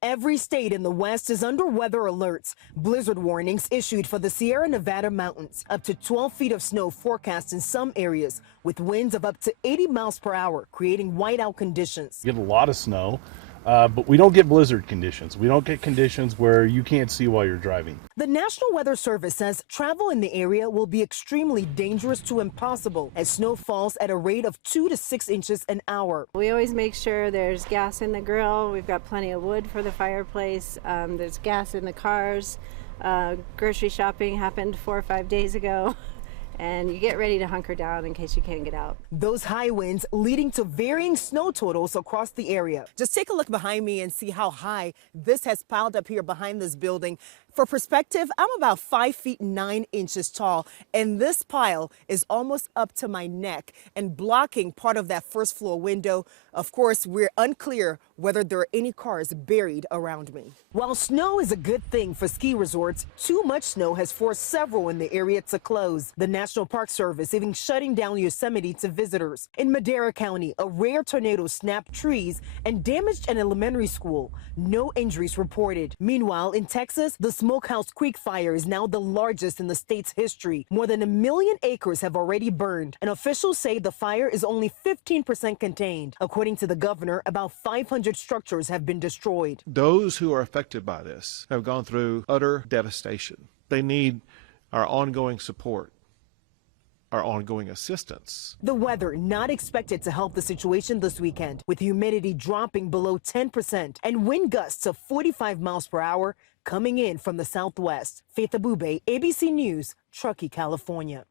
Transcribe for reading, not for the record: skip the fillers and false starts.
Every state in the West is under weather alerts. Blizzard warnings issued for the Sierra Nevada mountains. Up to 12 feet of snow forecast in some areas, with winds of up to 80 miles per hour, creating whiteout conditions. We get a lot of snow, but we don't get blizzard conditions. We don't get conditions where you can't see while you're driving. The National Weather Service says travel in the area will be extremely dangerous to impossible as snow falls at a rate of 2 to 6 inches an hour. We always make sure there's gas in the grill. We've got plenty of wood for the fireplace. There's gas in the cars. Grocery shopping happened 4 or 5 days ago. And you get ready to hunker down in case you can't get out. Those high winds leading to varying snow totals across the area. Just take a look behind me and see how high this has piled up here behind this building. For perspective, I'm about 5 feet 9 inches tall, and this pile is almost up to my neck and blocking part of that first floor window. Of course, we're unclear whether there are any cars buried around me. While snow is a good thing for ski resorts, too much snow has forced several in the area to close. The National Park Service even shutting down Yosemite to visitors. In Madera County, a rare tornado snapped trees and damaged an elementary school. No injuries reported. Meanwhile, in Texas, the Smokehouse Creek fire is now the largest in the state's history. More than 1 million acres have already burned, and officials say the fire is only 15% contained. According to the governor, about 500 structures have been destroyed. Those who are affected by this have gone through utter devastation. They need our ongoing support, our ongoing assistance. The weather not expected to help the situation this weekend, with humidity dropping below 10% and wind gusts of 45 miles per hour coming in from the southwest. Faith Abube, ABC News, Truckee, California.